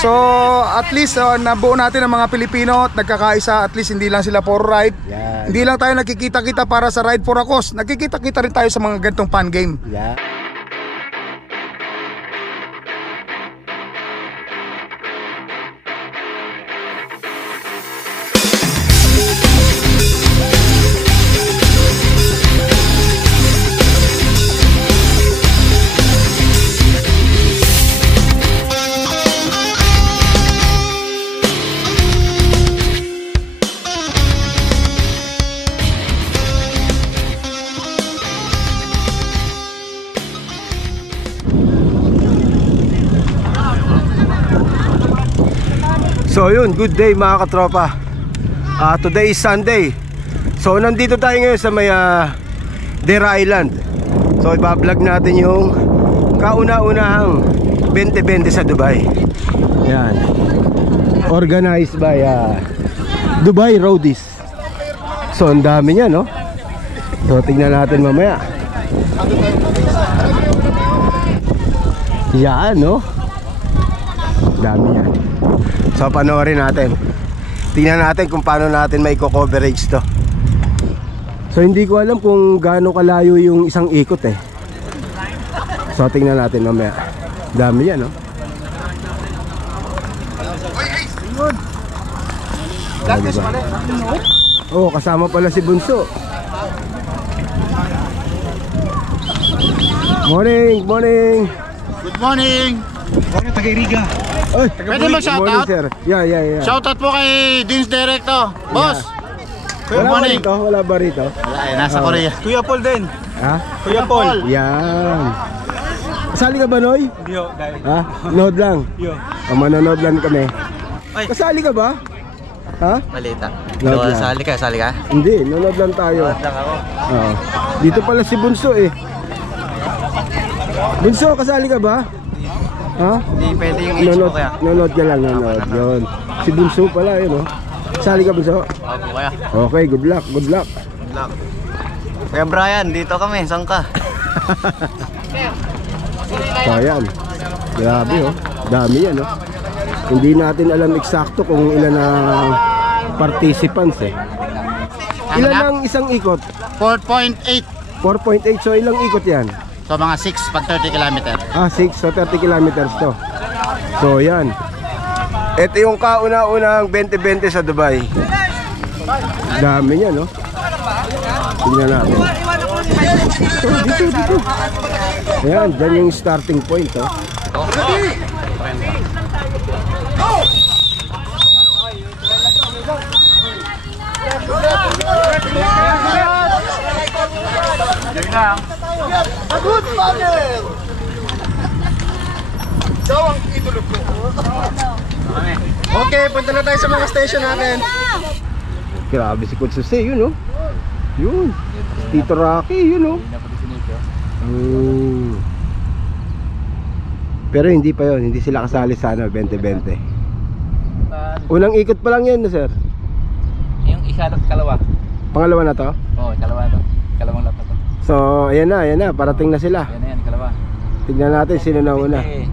So at least nabuo natin ang mga Pilipino at nagkakaisa. At least hindi lang sila for ride. Hindi lang tayo nagkikita-kita para sa ride for a cause. Nagkikita-kita rin tayo sa mga ganitong fun game. So yun, good day mga katropa. Today is Sunday. So nandito tayo ngayon sa may Dera Island. So ibablog natin yung kauna-unahang 2020 sa Dubai. Yan. Organized by Dubai Roadies. So ang dami niya, no? So tingnan natin mamaya. Yan, no? Dami niya. So panoorin natin. Tingnan natin kung paano natin may coverage to. So hindi ko alam kung gaano kalayo yung isang ikot eh. So tingnan natin mamaya. Dami yan, no? Oh, kasama pala si Bunso. Morning, morning. Good morning. Morning, taga-Iriga. Oy, pwede mag-shoutout? Yeah. Shoutout po kay Dins Directo. Boss. Good Wala morning. ba rito? Wala ba rito? Wala, nasa Korea. Kuya Paul din. Ha? Kuya Paul. Yan. Kasali ka ba, Noy? Hindi ho, dahil. Ha? Nood lang? Yo. Manonood lang kami. Ay. Kasali ka ba? Ha? Malita. Nood lang. Sali ka? Hindi, nanonood lang tayo. Nood lang ako. Oo. Dito pala si Bunso eh. Bunso, kasali ka ba? Ha? Hindi pwede yung age mo kaya. Nanonood ka lang, nanonood. Yun. Si Bunso pala yun, oh. Kasali ka, Bunso? Opo kaya. Okay, good luck, good luck. Good luck. Kuya Brian, dito kami. Saan ka? So ayan, grabe oh, dami yan oh. Hindi natin alam eksakto kung ilan ang participants eh. Ilan ang isang ikot? 4.8. 4.8, so ilang ikot yan? So mga 6 pag 30 km. 6, so 30 kilometers to. So yan. Ito yung kauna-unang 2020 sa Dubai. Dami niya, no? Tingnan natin. So, dito. Ayan, dyan yung starting point, oh. Good panel! Ikaw ang idolo ko. Okay, punta na tayo sa mga station natin. Grabe si Coach Jose, yun oh. Yun. Tito Rocky, yun oh. Pero hindi pa yun, hindi sila kasali sa 2020. Unang ikot pa lang yan, sir. Yung isa at kalawa. Pangalawa na to? Oo, kalawa to. Kalawang lap na to. So, ayan na, parating na sila. Yan, kalawa. Tignan natin sino na una. Isang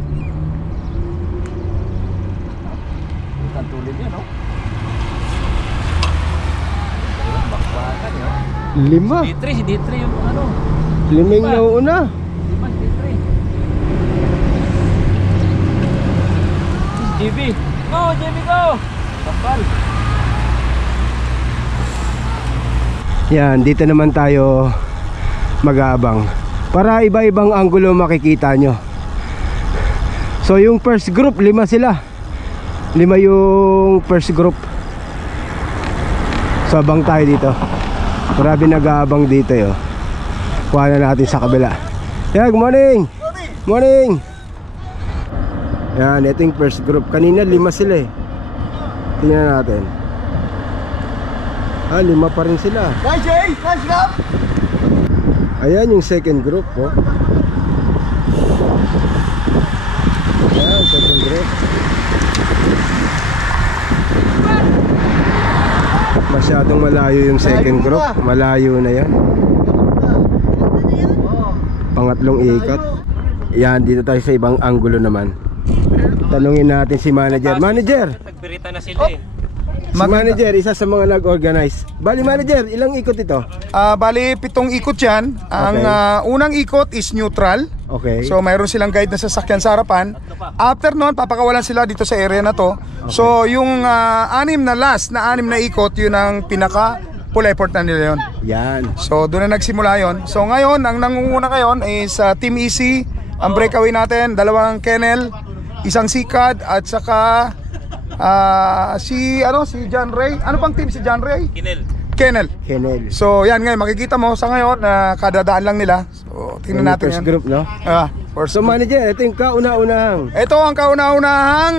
tulid yun, no? Bakbakan yun. 5. Si D3 yung ano. 5 na una. 5 si D3. JB. Go, JB, go! Kapal. Yan, dito naman tayo mag-aabang para iba-ibang anggulo makikita nyo. So yung first group, 5 sila. 5 yung first group. So abang tayo dito. Marami nag-aabang dito yo. Kuha na natin sa kabila. Yeah, good morning. Morning. Yan, ito yung first group. Kanina 5 sila eh. Tingnan natin. 5 pa rin sila. YJ, flash up! Ayan yung second group, oh. Ayan, second group. Masyadong malayo yung second group. Malayo na yan. Pangatlong ikot. Ayan, dito tayo sa ibang anggulo naman. Tanungin natin si manager. Manager! Nagbirita na sila eh. Si manager, isa sa mga nag-organize. Bali manager, ilang ikot ito? Bali 7 ikot yan. Ang unang ikot is neutral. Okay. So mayroon silang guide na sasakyan sa harapan. After nun, papakawalan sila dito sa area na to. So yung 6 na ikot, yun ang pinaka full effort na nila yun. Yan. So doon na nagsimula yon. So ngayon, ang nangunguna ngayon is Team Easy. Ang breakaway natin, 2 kennel, 1 sikad at saka si John Ray. Ano pang team si John Ray? Kennel. So yan ngayon, makikita mo sa ngayon na kadadaan lang nila. So tingnan natin first yan. group, no? So manager, ito yung kauna-unahang. Ito ang kauna-unahang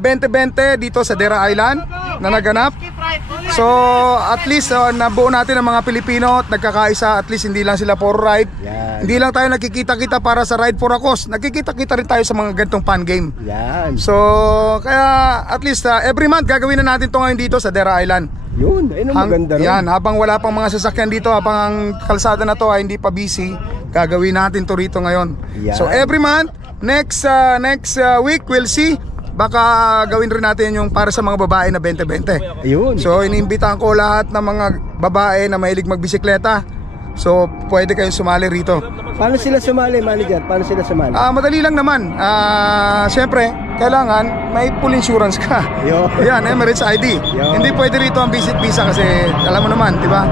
2020 dito sa Dera Island na naganap. So at least nabuo natin ang mga Pilipino at nagkakaisa. At least hindi lang sila for ride. Yan. Hindi lang tayo nakikita-kita para sa Ride for a Cause. Nakikita-kita rin tayo sa mga ganitong fan game. Yan. So kaya at least every month gagawin na natin to ngayon dito sa Dera Island. Yun, ayun ang maganda rin. Yan, habang wala pang mga sasakyan dito, habang ang kalsada na to ay hindi pa busy, gagawin natin to rito ngayon. Yan. So every month, next week we'll see. Baka gawin rin natin yung para sa mga babae na 20-20. Ayun. So iniimbitahan ko lahat ng mga babae na mahilig magbisikleta. So pwede kayong sumali rito. Paano sila sumali, manager? Paano sila sumali? Madali lang naman. Siyempre, kailangan may full insurance ka. Yo. Yan, Emirates ID. Yo. Hindi pwede rito ang visit visa kasi alam mo naman, di ba?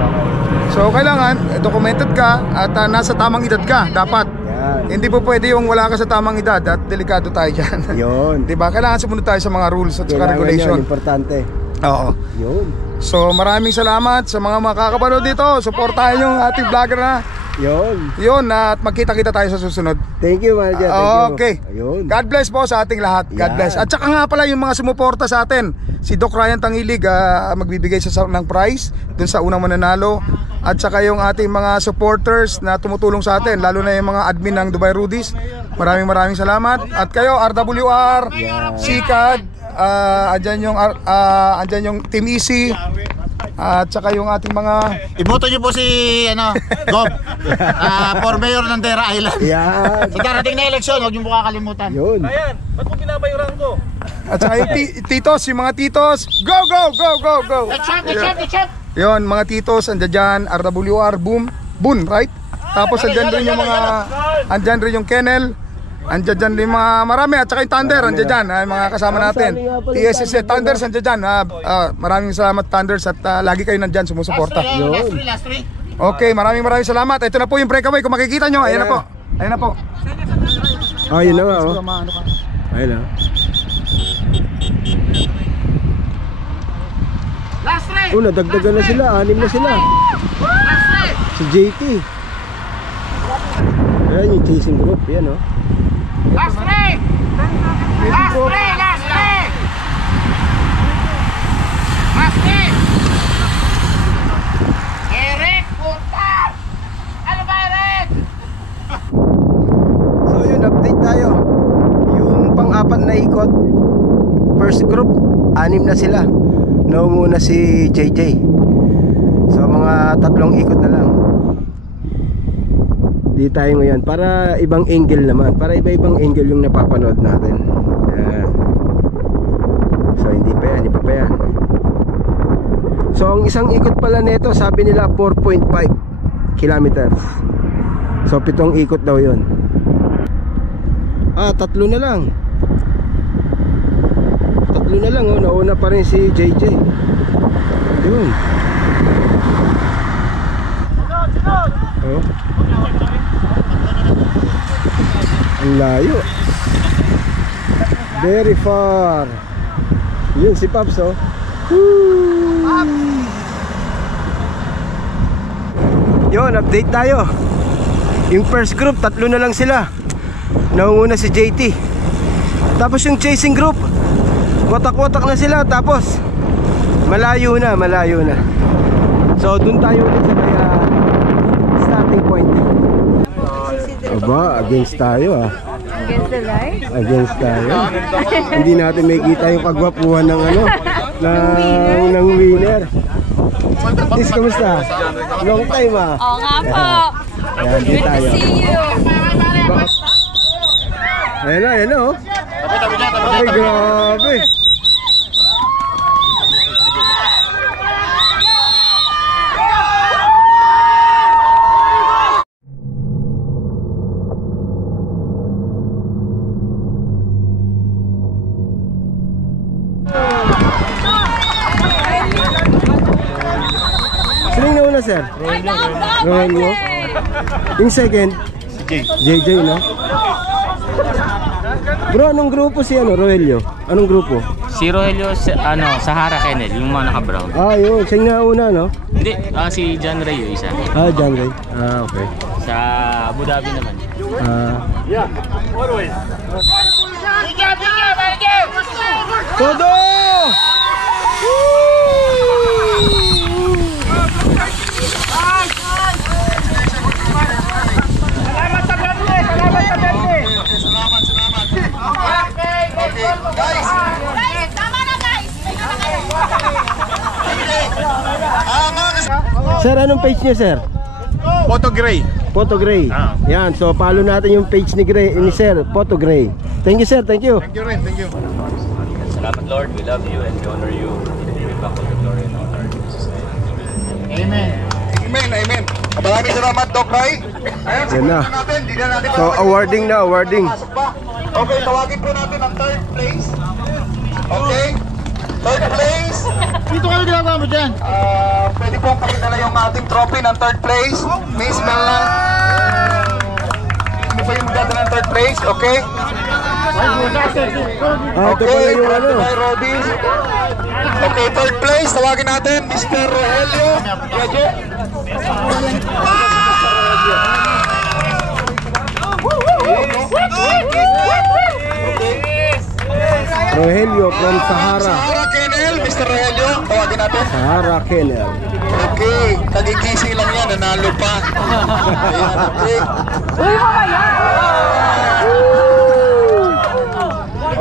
So kailangan documented ka at nasa tamang edad ka dapat. Yan. Hindi po pwede yung wala ka sa tamang edad at delikado tayo dyan. Yun. Di ba? Kailangan sumunod tayo sa mga rules at saka regulation. Yun, importante. Oo. Yun. So maraming salamat sa mga makakapanood dito. Suportahan yung ating vlogger na. Yun, at magkita-kita tayo sa susunod. Thank you, manager. Thank you. Okay. Ayun. God bless po sa ating lahat. God Yan. bless. At saka nga pala yung mga sumuporta sa atin. Si Doc Ryan Tangilig magbibigay ng prize dun sa unang mananalo. At saka yung ating mga supporters na tumutulong sa atin, lalo na yung mga admin ng Dubai Rudies. Maraming salamat. At kayo, RWR, Sikad, andyan yung Team Easy. At saka yung ating mga Iboto niyo po si Gob for mayor ng Dera Island. Yan. Sa darating na eleksyon, huwag niyo po kakalimutan. Yun. Ayan, ba't mo binabayuran ko? at saka yung titos, yung mga titos. Go, go, go, go, go. The shot. Yun, mga titos, andyan dyan, RWR, boom, right? Tapos andyan rin yung mga, andyan rin yung kennel. Andyan dyan yung mga marami at saka yung Thunder, andyan dyan, ay mga kasama natin. TSS Thunders, andyan dyan. Maraming salamat Thunders at lagi kayo nandyan sumusuporta. Last three. Okay, maraming salamat. Ito na po yung breakaway, kung makikita nyo, ayan na po. Ayan na po. Ayun na nga, oh. Ayun na. Last three. Nadagdagan na sila, 6 na sila. Si JT. Ayan yung chasing group, yan oh. Last three. Eric, puta! Ano ba, Eric? So yun, update tayo. Yung pang-apat na ikot, first group, 6 na sila. Naunguna si JJ. So mga 3 ikot na lang. Di tayo ngayon para ibang angle naman, para iba-ibang angle yung napapanood natin. Ayan. So hindi pa yan. So ang isang ikot pala nito, sabi nila 4.5 kilometers. So 7 ikot daw yun. 3 na lang. 3 na lang, oh. Nauna pa rin si JJ. Yun. Oh. Ang layo. Very far. Yun si Pops, oh. Yun, update tayo. Yung first group, 3 na lang sila. Naunguna si JT. Tapos yung chasing group, watak-watak na sila. Tapos malayo na. So dun tayo ulit sa kaya starting point. Aba, against tayo ah. Against the light? Against tayo. Hindi natin may kita yung kagwapuhan ng ng winner. Is, kamusta? Long time ah. Oo nga po. Ayan, di Good to tayo. see you. Ayan na, oh. Ay, grabe. Sining nauna, sir? Roelio. Yung second? JJ, no? Bro, anong grupo si Roelio? Anong grupo? Si Rogelio, Sahara Kennel, yung mga naka-brown. Ah, yun. Siya yung nauna, no? Hindi, si John Ray yung isa. Ah, John Ray. Ah, okay. Sa Abu Dhabi naman. Todo! Sir, anong page niya, sir? Photo Gray. Photo Gray. Yan, so follow natin yung page ni Sir, Photo Gray. Thank you, sir. Thank you. Thank you rin, thank you. Salamat, Lord. We love you and we honor you. We give back all the glory and honor. Amen. Amen, amen. Maraming salamat, Doc Ray. Ayan, Yan na. natin, di na natin. So, awarding na, awarding. Okay, tawagin po natin ang third place. Okay? Third place. Dito kayo ginagawa mo dyan. Pwede pong pakitala yung ating trophy ng third place. Miss Mela. Ano ba yung magdadala ng third place? Okay? Ah, ito pala yung ano. By Rodis. Okay, third place. Tawagin natin, Mr. Rogelio. Roger. Rogelio from Sahara. Sahara Kennel, Mr. Rogelio. Tawagin natin. Sahara Kennel. Okay, kagigising lang yan, nanalo pa. Ayan, okay.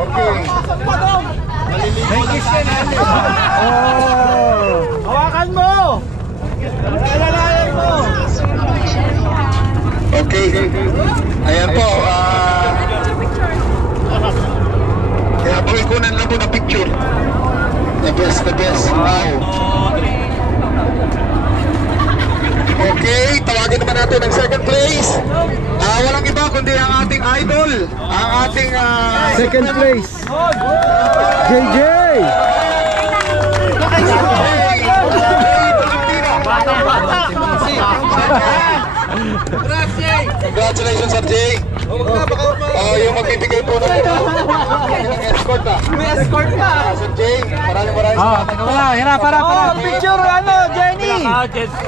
Okay. Hawakan mo! Alalayan mo! Okay. Ayan po. Kaya po ikunan lang po na picture. The best, the best. Wow. Okay, tawagin naman natin ang second place. Walang iba kundi ang ating idol. Ang ating Second place. JJ! Congratulations, Sir Jay. Yung magbibigay po ng escort ah. May escort pa. Sir Jay, maraming salamat. Para. Picture Jenny!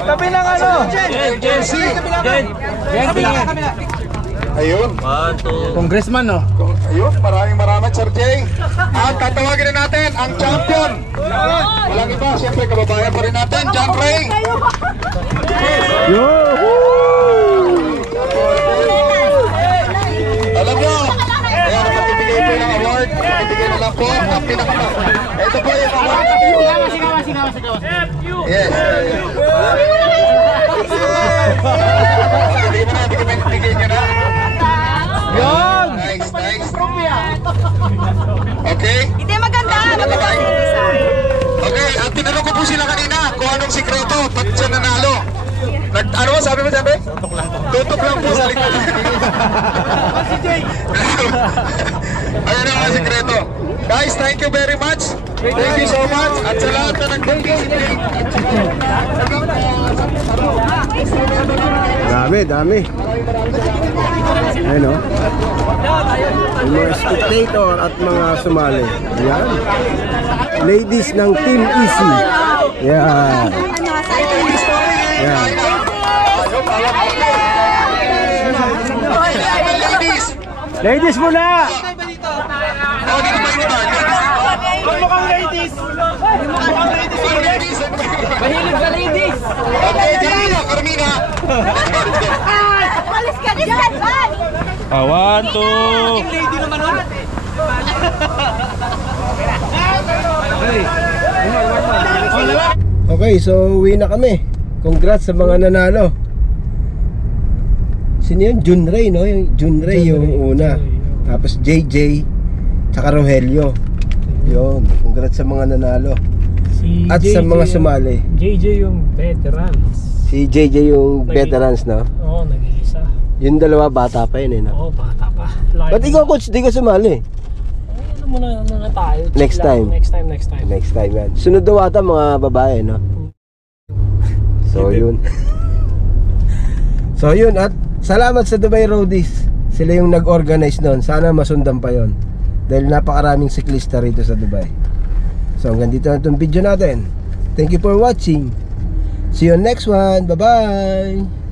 Tabi ng Jersey. Ayun. Congressman, no? Ayun, maraming Sir Jay. At tatawagin na natin ang champion. Walang iba, siyempre kababayan pa rin natin, John Ray. Yo! Alam nyo, ayan, magbibigay po ng award. Magbibigay na lang po ang pinaka. Ito po yung award. Sigaw. Yes. Bigay nyo na. Yan! Nice. Okay? Hindi maganda. Okay, at tinanong ko po sila kanina kung anong sikreto ba't siya nanalo. Ano sabi mo? Tutok lang po sa likod. Ayan ang mga sikreto. Guys, thank you very much. Thank you so much. At sa lahat na nag-participate. Dami. Ayun o. Yung mga spectator at mga sumali. Yan. Ladies ng Team Easy. Yan. Yan. Ladies muna! Oh, dito ba yung Mukhang ladies. Mahilig sa ladies. Okay, Carmina. Alis ka dyan, man. 1, 2. Lady naman nun. Okay, so uwi na kami. Congrats sa mga nanalo. Sino yun? Jun Ray, no? Yung Jun Ray yung una. Tapos JJ, tsaka Rogelio. Yun, congrats sa mga nanalo. Si At sa mga sumali. JJ yung veterans. Si JJ yung veterans, no? Oo, nag-iisa. Yung dalawa, bata pa yun, eh, no? Oo, bata pa. Ba't ikaw, coach, di ka sumali? Ano muna tayo? Chill Next lang. time. Next time yan. Sunod daw ata mga babae, no? So, yun. So, yun. At salamat sa Dubai Roadies. Sila yung nag-organize nun. Sana masundan pa yon. Dahil napakaraming siklista rito sa Dubai. So, hanggang dito na itong video natin. Thank you for watching. See you on next one. Bye-bye!